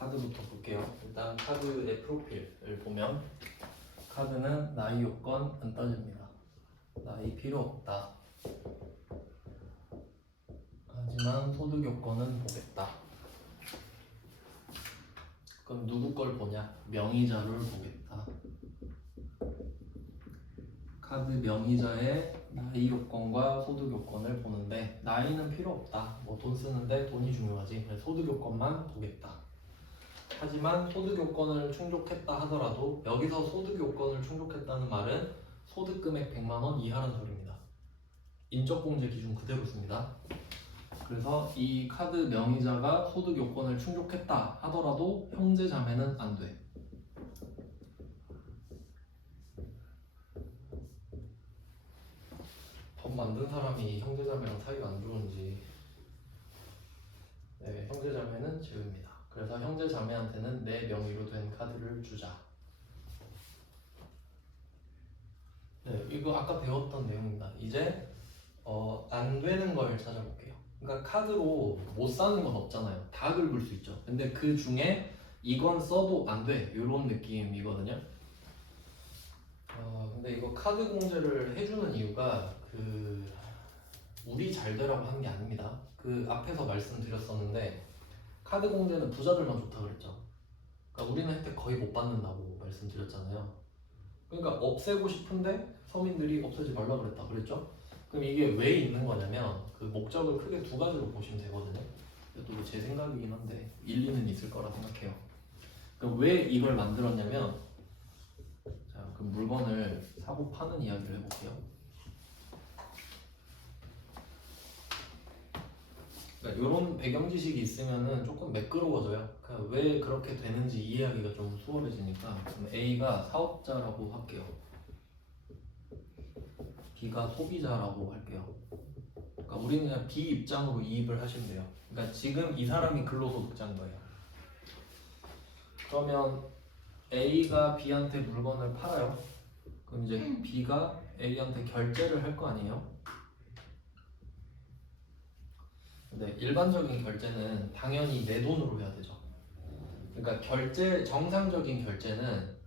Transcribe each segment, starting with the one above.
카드부터 볼게요. 일단 카드의 프로필을 보면 카드는 나이 요건 안 따집니다. 나이 필요 없다. 하지만 소득 요건은 보겠다. 그럼 누구 걸 보냐? 명의자를 보겠다. 카드 명의자의 나이 요건과 소득 요건을 보는데 나이는 필요 없다. 뭐 돈 쓰는데 돈이 중요하지. 그래서 소득 요건만 보겠다. 하지만 소득 요건을 충족했다 하더라도 여기서 소득 요건을 충족했다는 말은 소득 금액 100만 원 이하라는 소리입니다. 인적공제 기준 그대로 씁니다. 그래서 이 카드 명의자가 소득 요건을 충족했다 하더라도 형제 자매는 안 돼. 돈 만든 사람이 형제 자매랑 사이가 안 좋은지. 네, 형제 자매는 제외입니다. 그래서 형제 자매한테는 내 명의로 된 카드를 주자. 네, 이거 아까 배웠던 내용입니다. 이제 안 되는 걸 찾아볼게요. 그러니까 카드로 못 사는 건 없잖아요. 다 긁을 수 있죠. 근데 그 중에 이건 써도 안 돼. 이런 느낌이거든요. 근데 이거 카드 공제를 해주는 이유가 우리 잘 되라고 하는 게 아닙니다. 그 앞에서 말씀드렸었는데 카드 공제는 부자들만 좋다 그랬죠. 그러니까 우리는 혜택 거의 못 받는다고 말씀드렸잖아요. 그러니까 없애고 싶은데 서민들이 없애지 말라 그랬다 그랬죠. 그럼 이게 왜 있는 거냐면 그 목적을 크게 두 가지로 보시면 되거든요. 또 제 생각이긴 한데 일리는 있을 거라 생각해요. 그럼 왜 이걸 만들었냐면 자, 그 물건을 사고 파는 이야기를 해볼게요. 그러니까 이런 배경 지식이 있으면은 조금 매끄러워져요. 그러니까 왜 그렇게 되는지 이해하기가 좀 수월해지니까. 그럼 A가 사업자라고 할게요. B가 소비자라고 할게요. 그러니까 우리는 그냥 B 입장으로 이입을 하시면 돼요. 그러니까 지금 이 사람이 근로소득자인 거예요. 그러면 A가 B한테 물건을 팔아요. 그럼 이제 B가 A한테 결제를 할 거 아니에요? 근데 일반적인 결제는 당연히 내 돈으로 해야 되죠. 그러니까 정상적인 결제는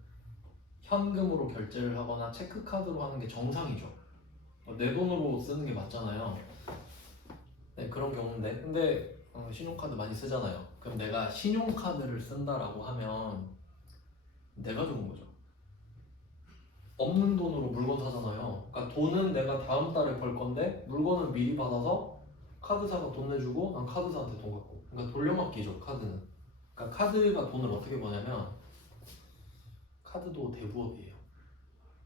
현금으로 결제를 하거나 체크카드로 하는 게 정상이죠. 내 돈으로 쓰는 게 맞잖아요. 네, 그런 경우인데 근데 신용카드 많이 쓰잖아요. 그럼 내가 신용카드를 쓴다라고 하면 내가 좋은 거죠. 없는 돈으로 물건 사잖아요. 그러니까 돈은 내가 다음 달에 벌 건데 물건은 미리 받아서 카드사가 돈 내주고 난 카드사한테 돈 갖고. 그러니까 돌려막기죠 카드는. 그러니까 카드가 돈을 어떻게 버냐면 카드도 대부업이에요.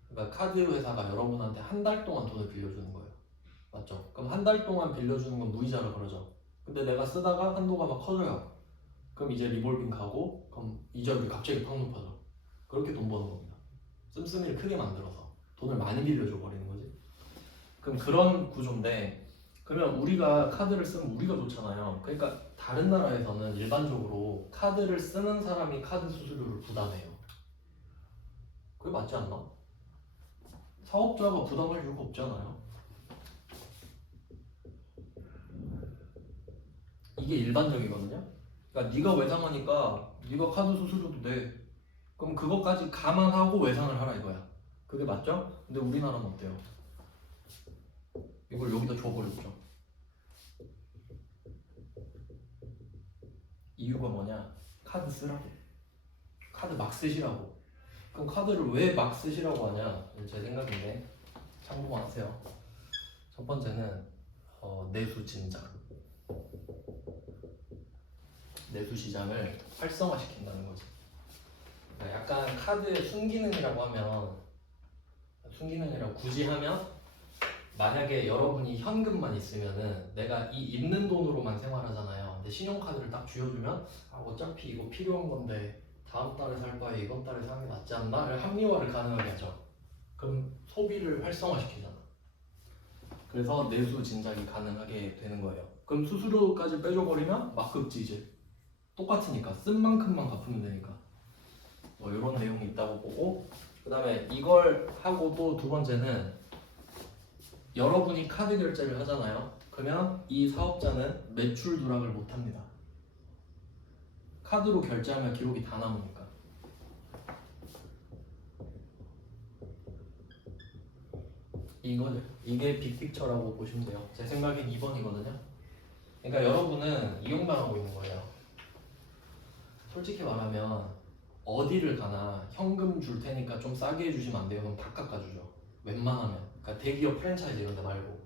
그러니까 카드 회사가 여러분한테 한 달 동안 돈을 빌려주는 거예요. 맞죠? 그럼 한 달 동안 빌려주는 건 무이자라 그러죠. 근데 내가 쓰다가 한도가 막 커져요. 그럼 이제 리볼빙 가고 그럼 이자율이 갑자기 팍 높아져. 그렇게 돈 버는 겁니다. 씀씀이를 크게 만들어서 돈을 많이 빌려줘 버리는 거지. 그럼 그런 구조인데 그러면 우리가 카드를 쓰면 우리가 좋잖아요. 그러니까 다른 나라에서는 일반적으로 카드를 쓰는 사람이 카드 수수료를 부담해요. 그게 맞지 않나? 사업자가 부담할 이유가 없잖아요. 이게 일반적이거든요. 그러니까 네가 외상하니까 네가 카드 수수료도 내. 그럼 그것까지 감안하고 외상을 하라 이거야. 그게 맞죠? 근데 우리나라는 어때요? 이걸 여기다 줘버렸죠. 이유가 뭐냐? 카드 쓰라고. 카드 막 쓰시라고. 그럼 카드를 왜 막 쓰시라고 하냐? 제 생각인데 참고만 하세요. 첫 번째는 내수 진작. 내수 시장을 활성화시킨다는 거지. 약간 카드의 순기능이라고 하면 순기능이라고 굳이 하면 만약에 여러분이 현금만 있으면은 내가 이 있는 돈으로만 생활하잖아요. 근데 신용카드를 딱 쥐어주면 어차피 이거 필요한 건데 다음 달에 살 바에 이번 달에 사는 게 낫지 않나?를 합리화를 가능하게 하죠. 그럼 소비를 활성화시키잖아. 그래서 내수 진작이 가능하게 되는 거예요. 그럼 수수료까지 빼줘버리면 막급지 이제 똑같으니까 쓴 만큼만 갚으면 되니까 이런 내용이 있다고 보고 그 다음에 이걸 하고 또 두 번째는 여러분이 카드 결제를 하잖아요. 그러면 이 사업자는 매출 누락을 못합니다. 카드로 결제하면 기록이 다 남으니까. 이게 빅픽처라고 보시면 돼요. 제 생각엔 2번이거든요. 그러니까 여러분은 이용만 하고 있는 거예요. 솔직히 말하면 어디를 가나 현금 줄 테니까 좀 싸게 해주시면 안 돼요? 그럼 다 깎아주죠. 웬만하면. 그러니까 대기업 프랜차이즈 이런 데 말고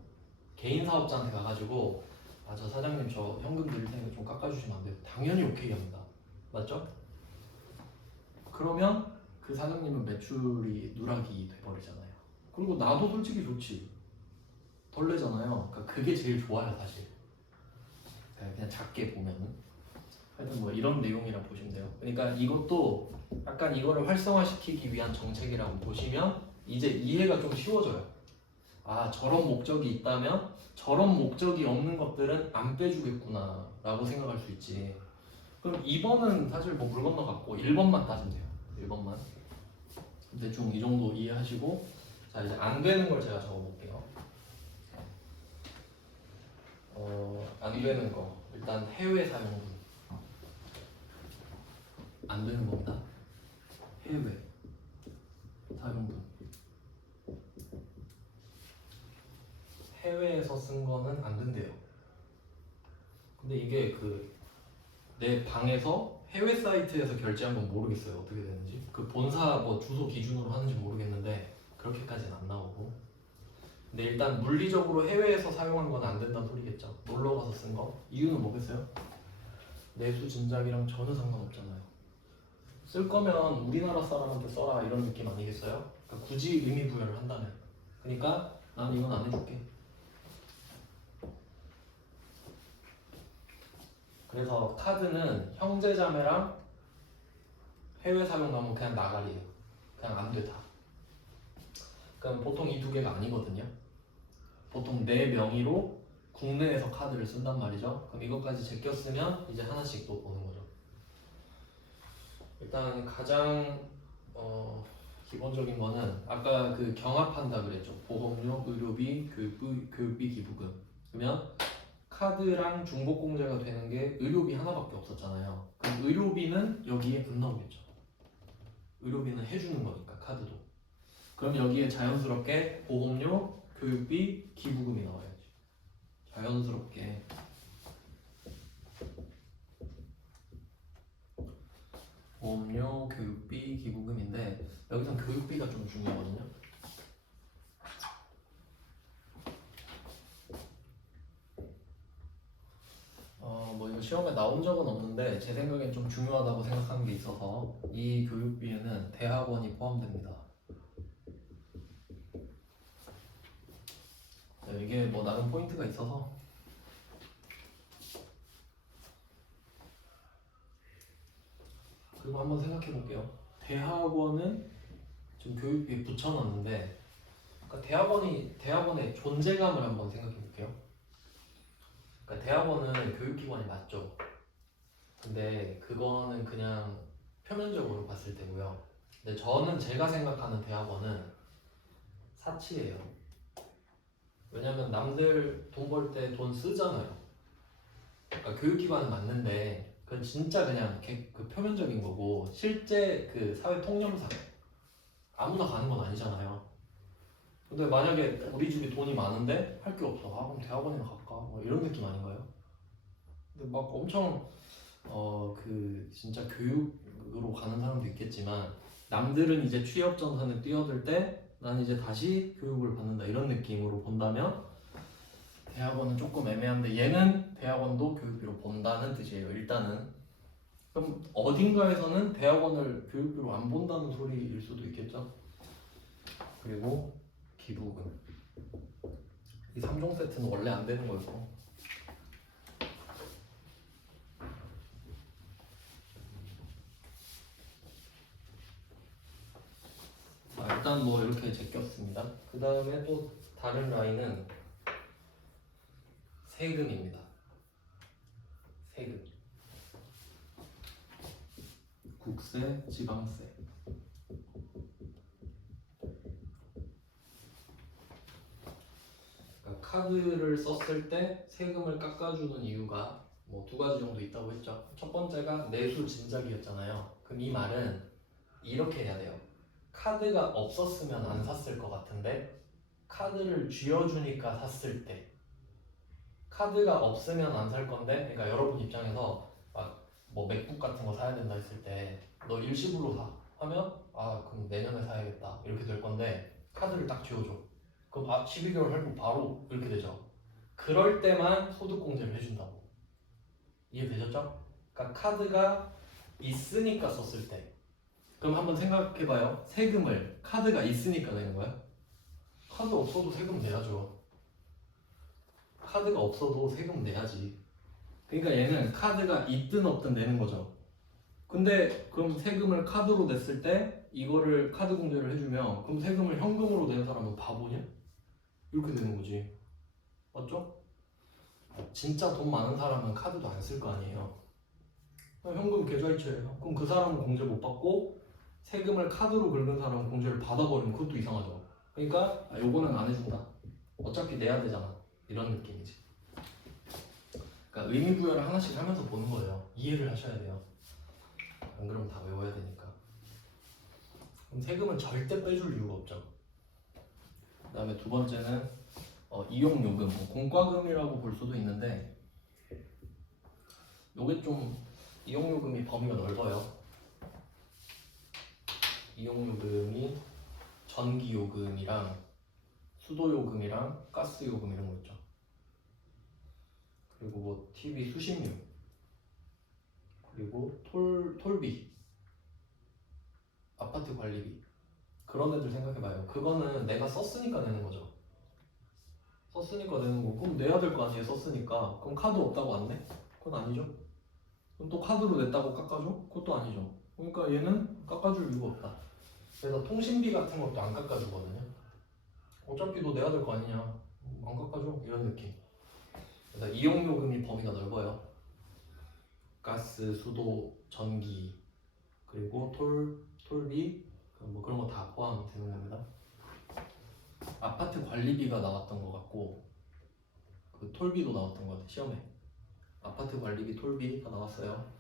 개인 사업자한테 가가지고 아, 저 사장님 저 현금 드릴 테니까 좀 깎아주시면 안 돼요? 당연히 오케이 합니다. 맞죠? 그러면 그 사장님은 매출이 누락이 돼버리잖아요. 그리고 나도 솔직히 좋지. 덜 내잖아요. 그러니까 그게 제일 좋아요 사실. 그냥 작게 보면은. 하여튼 뭐 이런 내용이라 보시면 돼요. 그러니까 이것도 약간 이거를 활성화시키기 위한 정책이라고 보시면 이제 이해가 좀 쉬워져요. 아, 저런 목적이 있다면 저런 목적이 없는 것들은 안 빼주겠구나 라고 생각할 수 있지. 그럼 2번은 사실 뭐 물 건너갔고 1번만 따지면 돼요. 1번만 대충 이 정도 이해하시고, 자 이제 안 되는 걸 제가 적어볼게요. 안 되는 거 일단 해외 사용분 안 되는 겁니다. 해외 사용분 해외에서 쓴 거는 안 된대요. 근데 이게 그 내 방에서 해외 사이트에서 결제한 건 모르겠어요. 어떻게 되는지. 그 본사 뭐 주소 기준으로 하는지 모르겠는데 그렇게까지는 안 나오고. 근데 일단 물리적으로 해외에서 사용한 건 안 된다는 소리겠죠. 놀러 가서 쓴 거. 이유는 뭐겠어요? 내수 진작이랑 전혀 상관없잖아요. 쓸 거면 우리나라 사람한테 써라 이런 느낌 아니겠어요? 그러니까 굳이 의미 부여를 한다면. 그러니까 난 이건 안 해줄게. 그래서 카드는 형제자매랑 해외 사용 가면 그냥 나가리예요. 그냥 안 돼 다. 그럼 보통 이 두 개가 아니거든요. 보통 내 명의로 국내에서 카드를 쓴단 말이죠. 그럼 이것까지 제꼈으면 이제 하나씩 또 보는 거죠. 일단 가장 기본적인 거는 아까 그 경합한다 그랬죠. 보험료, 의료비, 교육비, 기부금. 그러면 카드랑 중복공제가 되는 게 의료비 하나밖에 없었잖아요. 그럼 의료비는 여기에 안 나오겠죠. 의료비는 해주는 거니까 카드도. 그럼 여기에 자연스럽게 보험료, 교육비, 기부금이 나와야지. 자연스럽게. 보험료, 교육비, 기부금인데 여기선 교육비가 좀 중요하거든요. 뭐 이거 시험에 나온 적은 없는데 제 생각엔 좀 중요하다고 생각하는 게 있어서 이 교육비에는 대학원이 포함됩니다. 네, 이게 뭐 나름 포인트가 있어서 그리고 한번 생각해 볼게요. 대학원은 지금 교육비에 붙여놨는데 그러니까 대학원의 존재감을 한번 생각해 볼게요. 그러니까 대학원은 교육기관이 맞죠. 근데 그거는 그냥 표면적으로 봤을 때고요. 근데 저는 제가 생각하는 대학원은 사치예요. 왜냐면 남들 돈 벌 때 돈 쓰잖아요. 그러니까 교육기관은 맞는데 그건 진짜 그냥 그 표면적인 거고 실제 그 사회 통념상 아무나 가는 건 아니잖아요. 근데 만약에 우리 집이 돈이 많은데 할 게 없어. 아 그럼 대학원이나 갈까? 뭐 이런 느낌 아닌가요? 근데 막 엄청 그 진짜 교육으로 가는 사람도 있겠지만 남들은 이제 취업 전선에 뛰어들 때 난 이제 다시 교육을 받는다 이런 느낌으로 본다면 대학원은 조금 애매한데 얘는 대학원도 교육비로 본다는 뜻이에요. 일단은. 그럼 어딘가에서는 대학원을 교육비로 안 본다는 소리일 수도 있겠죠. 그리고 기부금. 이 3종 세트는 원래 안 되는 거였고. 자, 일단 뭐 이렇게 제꼈습니다. 그 다음에 또 다른 라인은 세금입니다. 세금. 국세, 지방세. 그러니까 카드를 썼을 때 세금을 깎아주는 이유가 뭐 두 가지 정도 있다고 했죠. 첫 번째가 내수 진작이었잖아요. 그럼 이 말은 이렇게 해야 돼요. 카드가 없었으면 안 샀을 것 같은데 카드를 쥐어주니까 샀을 때, 카드가 없으면 안 살 건데, 그러니까 여러분 입장에서 막 뭐 맥북 같은 거 사야 된다 했을 때 너 일시불로 사 하면 아 그럼 내년에 사야겠다 이렇게 될 건데 카드를 딱 쥐어줘. 그럼 12개월 할부 바로 이렇게 되죠. 그럴 때만 소득공제를 해준다고. 이해되셨죠? 그러니까 카드가 있으니까 썼을 때. 그럼 한번 생각해봐요. 세금을 카드가 있으니까 내는 거야? 카드 없어도 세금 내야죠. 카드가 없어도 세금 내야지. 그러니까 얘는 카드가 있든 없든 내는 거죠. 근데 그럼 세금을 카드로 냈을 때 이거를 카드 공제를 해주면 그럼 세금을 현금으로 내는 사람은 바보냐? 이렇게 되는 거지. 맞죠? 진짜 돈 많은 사람은 카드도 안 쓸 거 아니에요. 현금 계좌이체예요. 그럼 그 사람은 공제 못 받고 세금을 카드로 긁은 사람은 공제를 받아버리면 그것도 이상하죠. 그러니까 요거는 안 해준다. 어차피 내야 되잖아. 이런 느낌이지. 그러니까 의미 부여를 하나씩 하면서 보는 거예요. 이해를 하셔야 돼요. 안 그러면 다 외워야 되니까. 그럼 세금은 절대 빼줄 이유가 없죠. 그 다음에 두 번째는 이용요금, 뭐 공과금이라고 볼 수도 있는데 요게 좀 이용요금이 범위가 넓어요. 이용요금이 전기요금이랑 수도요금이랑 가스요금 이런 거 있죠. 그리고 뭐 TV 수신료, 그리고 톨비, 아파트 관리비 그런 애들 생각해봐요. 그거는 내가 썼으니까 내는 거죠. 썼으니까 내는 거. 그럼 내야 될 거 아니에요. 썼으니까. 그럼 카드 없다고 안 내? 그건 아니죠. 그럼 또 카드로 냈다고 깎아줘? 그것도 아니죠. 그러니까 얘는 깎아줄 이유가 없다. 그래서 통신비 같은 것도 안 깎아주거든요. 어차피 너 내야 될 거 아니냐. 안 깎아줘. 이런 느낌. 그래서 이용요금이 범위가 넓어요. 가스, 수도, 전기, 그리고 톨비, 뭐 그런 거 다 포함되는 겁니다. 아파트 관리비가 나왔던 것 같고, 그 톨비도 나왔던 것 같아요. 시험에 아파트 관리비, 톨비가 나왔어요.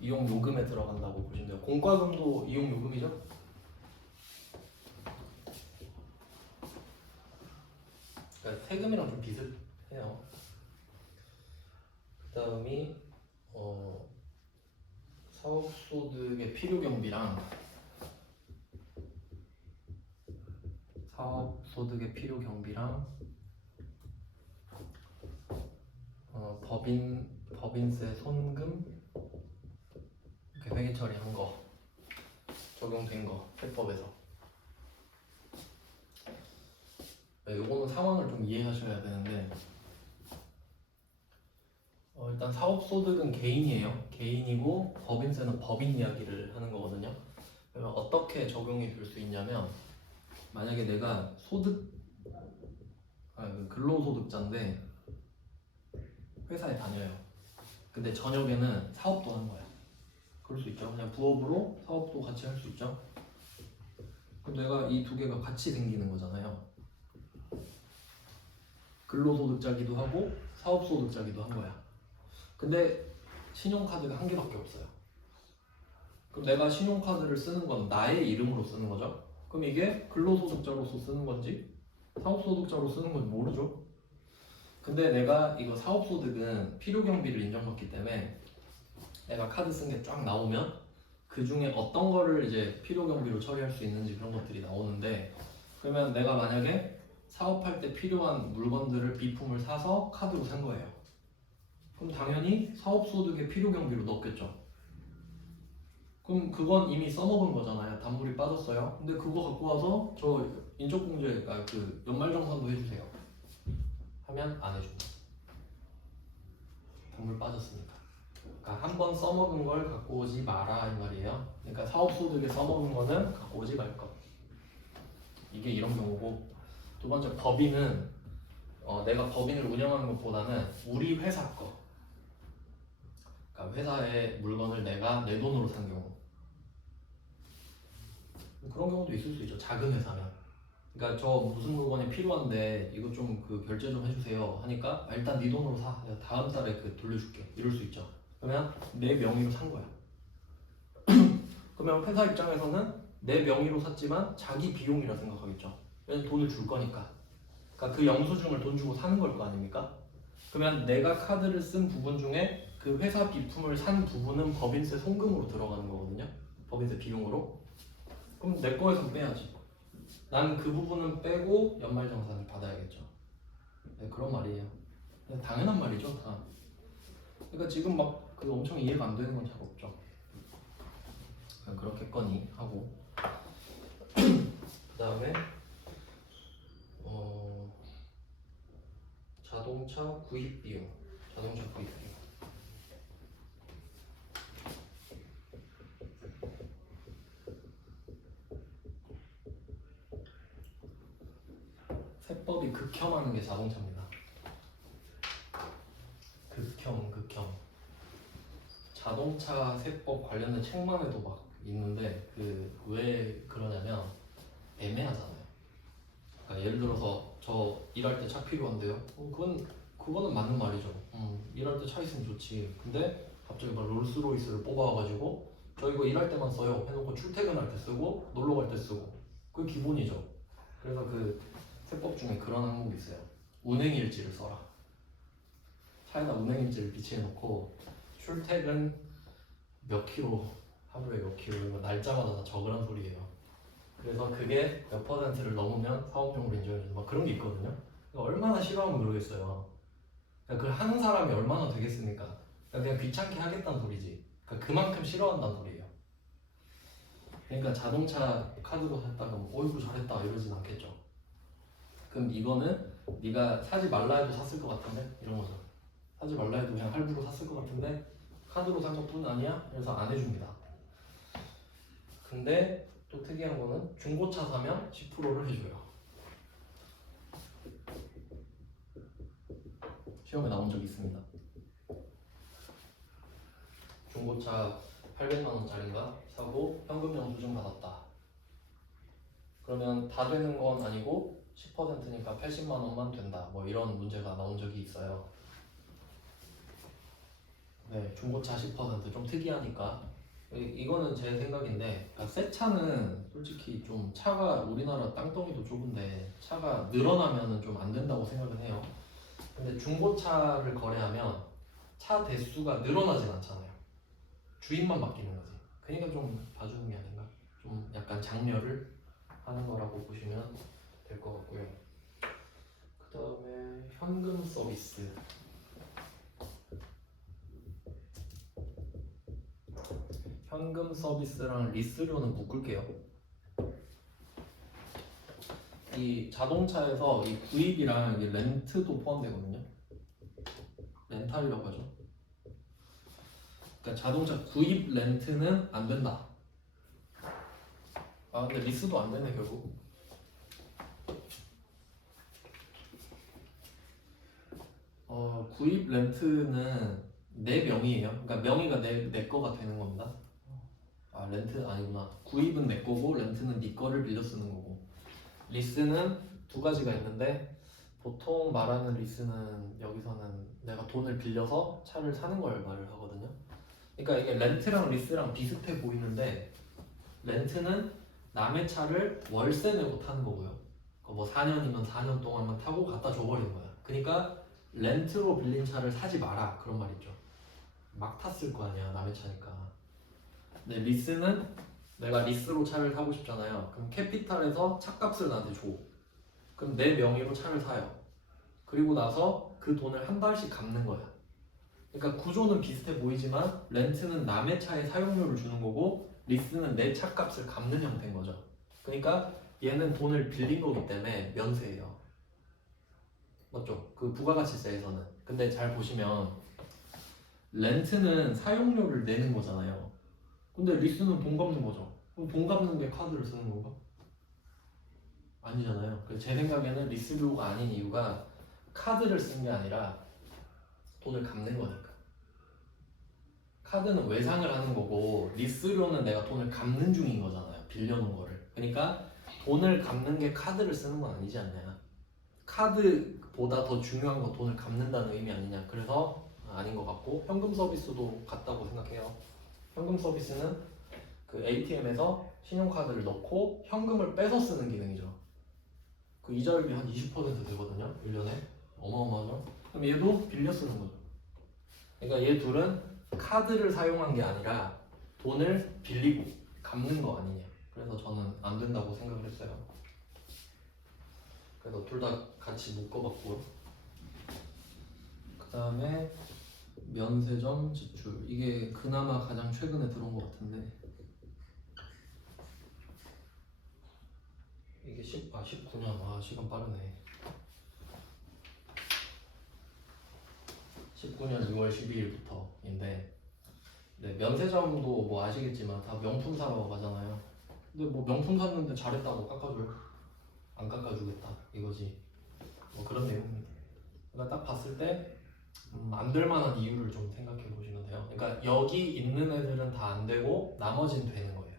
이용요금에 들어간다고 보시면 돼요. 공과금도 이용요금이죠? 그러니까 세금이랑 좀 비슷해요. 그 다음이 사업소득의 필요경비랑 법인세 손금 이렇게 회계 처리한 거 적용된 거 세법에서. 요거는 상황을 좀 이해하셔야 되는데 일단 사업소득은 개인이에요. 개인이고 법인세는 법인 이야기를 하는 거거든요. 그러면 어떻게 적용이 될 수 있냐면 만약에 내가 근로소득자인데 회사에 다녀요. 근데 저녁에는 사업도 하는 거야. 그럴 수 있죠. 그냥 부업으로 사업도 같이 할 수 있죠. 그럼 내가 이 두 개가 같이 생기는 거잖아요. 근로소득자기도 하고 사업소득자기도 한 거야. 근데 신용카드가 한 개밖에 없어요. 그럼 내가 신용카드를 쓰는 건 나의 이름으로 쓰는 거죠. 그럼 이게 근로소득자로서 쓰는 건지 사업소득자로 쓰는 건지 모르죠. 근데 내가 이거 사업소득은 필요경비를 인정받기 때문에 내가 카드 쓴 게 쫙 나오면 그 중에 어떤 거를 이제 필요경비로 처리할 수 있는지 그런 것들이 나오는데, 그러면 내가 만약에 사업할 때 필요한 물건들을 비품을 사서 카드로 산 거예요. 그럼 당연히 사업소득의 필요경비로 넣었겠죠. 그럼 그건 이미 써먹은 거잖아요. 단물이 빠졌어요. 근데 그거 갖고 와서 저 인적공제, 그 연말정산도 해주세요 하면 안 해준다. 단물 빠졌으니까. 그러니까 한 번 써먹은 걸 갖고 오지 마라 이 말이에요. 그러니까 사업소득에 써먹은 거는 갖고 오지 말 것. 이게 이런 경우고, 두 번째 법인은 내가 법인을 운영하는 것보다는 우리 회사 거. 그러니까 회사의 물건을 내가 내 돈으로 산 경우. 그런 경우도 있을 수 있죠. 작은 회사면. 그러니까 저 무슨 물건이 필요한데 이거 좀 그 결제 좀 해주세요 하니까 일단 네 돈으로 사. 내가 다음 달에 그 돌려줄게. 이럴 수 있죠. 그러면 내 명의로 산 거야. 그러면 회사 입장에서는 내 명의로 샀지만 자기 비용이라 생각하겠죠. 왜냐면 돈을 줄 거니까. 그러니까 그 영수증을 돈 주고 사는 걸 거 아닙니까? 그러면 내가 카드를 쓴 부분 중에 그 회사 비품을 산 부분은 법인세 송금으로 들어가는 거거든요. 법인세 비용으로. 그럼 내 거에서 빼야지. 난 그 부분은 빼고 연말정산을 받아야겠죠. 네, 그런 말이에요. 그냥 당연한 말이죠. 다. 그러니까 지금 막 그 엄청 이해가 안 되는 건 잘 없죠. 그냥 그렇겠거니 하고. 그 다음에 자동차 구입 비용. 자동차 구입 비용. 세법이 극혐하는 게 자동차입니다. 극혐. 자동차 세법 관련된 책만 해도 막 있는데 그 왜 그러냐면 애매하잖아요. 그러니까 예를 들어서 저 일할 때 차 필요한데요. 그거는 맞는 말이죠. 일할 때 차 있으면 좋지. 근데 갑자기 막 롤스로이스를 뽑아가지고 저 이거 일할 때만 써요. 해놓고 출퇴근할 때 쓰고 놀러 갈 때 쓰고 그게 기본이죠. 그래서 그 세법 중에 그런 항목이 있어요. 운행일지를 써라. 차에다 운행일지를 비치해놓고 출퇴근 몇 킬로, 하루에 몇 킬로 이거 날짜마다 다 적으란 소리예요. 그래서 그게 몇 퍼센트를 넘으면 사업용으로 인정해주는 막 그런 게 있거든요. 그러니까 얼마나 싫어하면 그러겠어요. 그러니까 그걸 하는 사람이 얼마나 되겠습니까? 그러니까 그냥 귀찮게 하겠다는 소리지. 그러니까 그만큼 싫어한다는 소리예요. 그러니까 자동차 카드로 샀다가 뭐, 어이구 잘했다 이러진 않겠죠. 그럼 이거는 네가 사지 말라 해도 샀을 것 같은데? 이런 거죠. 사지 말라 해도 그냥 할부로 샀을 것 같은데 카드로 산 것뿐 아니야? 그래서 안 해줍니다. 근데 또 특이한 거는 중고차 사면 10%를 해줘요. 시험에 나온 적이 있습니다. 중고차 800만 원짜리인가 사고 현금 영수증 받았다. 그러면 다 되는 건 아니고 10%니까 80만 원만 된다. 뭐 이런 문제가 나온 적이 있어요. 네, 중고차 10%좀 특이하니까. 이거는 제 생각인데, 그러니까 새 차는 솔직히 좀 차가 우리나라 땅덩이도 좁은데 차가 늘어나면은 좀 안 된다고 생각은 해요. 근데 중고차를 거래하면 차 대수가 늘어나진 않잖아요. 주인만 바뀌는 거지. 그러니까 좀 봐주는 게 아닌가. 좀 약간 장려를 하는 거라고 보시면 될 것 같고요. 그 다음에 현금 서비스. 현금 서비스랑 리스료는 묶을게요. 이 자동차에서 이 구입이랑 이 렌트도 포함되거든요. 렌탈이라고 하죠. 그러니까 자동차 구입 렌트는 안 된다. 아 근데 리스도 안 되네 결국. 구입 렌트는 내 명의예요. 그러니까 명의가 내 거가 되는 겁니다. 아 렌트 아니구나. 구입은 내 거고 렌트는 네 거를 빌려 쓰는 거고. 리스는 두 가지가 있는데 보통 말하는 리스는 여기서는 내가 돈을 빌려서 차를 사는 걸 말을 하거든요. 그러니까 이게 렌트랑 리스랑 비슷해 보이는데 렌트는 남의 차를 월세 내고 타는 거고요. 뭐 4년이면 4년 동안만 타고 갖다 줘버리는 거야. 그러니까 렌트로 빌린 차를 사지 마라 그런 말이죠. 막 탔을 거 아니야 남의 차니까. 근데 리스는 내가 리스로 차를 사고 싶잖아요. 그럼 캐피탈에서 차값을 나한테 줘. 그럼 내 명의로 차를 사요. 그리고 나서 그 돈을 한 달씩 갚는 거야. 그러니까 구조는 비슷해 보이지만 렌트는 남의 차의 사용료를 주는 거고 리스는 내 차값을 갚는 형태인 거죠. 그러니까 얘는 돈을 빌린 거기 때문에 면세예요. 맞죠? 그 부가가치세에서는. 근데 잘 보시면 렌트는 사용료를 내는 거잖아요. 근데 리스는 돈 갚는 거죠. 그럼 돈 갚는 게 카드를 쓰는 건가? 아니잖아요. 그래서 제 생각에는 리스료가 아닌 이유가 카드를 쓴 게 아니라 돈을 갚는 거니까. 카드는 외상을 하는 거고 리스료는 내가 돈을 갚는 중인 거잖아요. 빌려놓은 거를. 그러니까 돈을 갚는 게 카드를 쓰는 건 아니지 않냐. 카드보다 더 중요한 건 돈을 갚는다는 의미 아니냐. 그래서 아닌 것 같고 현금 서비스도 같다고 생각해요. 현금 서비스는 그 ATM에서 신용카드를 넣고 현금을 빼서 쓰는 기능이죠. 그 이자율이 한 20% 되거든요. 1년에. 어마어마하죠. 그럼 얘도 빌려 쓰는 거죠. 그러니까 얘 둘은 카드를 사용한 게 아니라 돈을 빌리고 갚는 거 아니냐. 그래서 저는 안 된다고 생각을 했어요. 그래서 둘 다 같이 묶어봤고요. 그 다음에 면세점 지출. 이게 그나마 가장 최근에 들어온 것 같은데 이게 19년. 시간 빠르네. 19년 6월 12일부터인데 네, 면세점도 뭐 아시겠지만 다 명품 사러 가잖아요. 근데 뭐 명품 샀는데 잘했다고 깎아줘요? 안 깎아주겠다 이거지. 뭐 그런 내용입니다. 그러니까 딱 봤을 때 안 될 만한 이유를 좀 생각해 보시면 돼요. 그러니까 여기 있는 애들은 다 안 되고 나머지는 되는 거예요.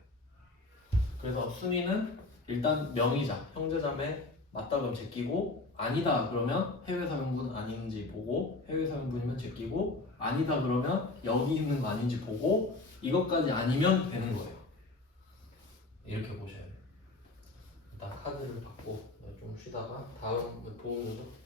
그래서 순위는 일단 명의자, 형제자매 맞다 그러면 제끼고 아니다 그러면 해외 사용분 아닌지 보고 해외 사용분이면 제끼고 아니다 그러면 여기 있는 거 아닌지 보고 이것까지 아니면 되는 거예요. 이렇게 보셔야 돼요. 일단 카드를 받고 좀 쉬다가 다음 보험으로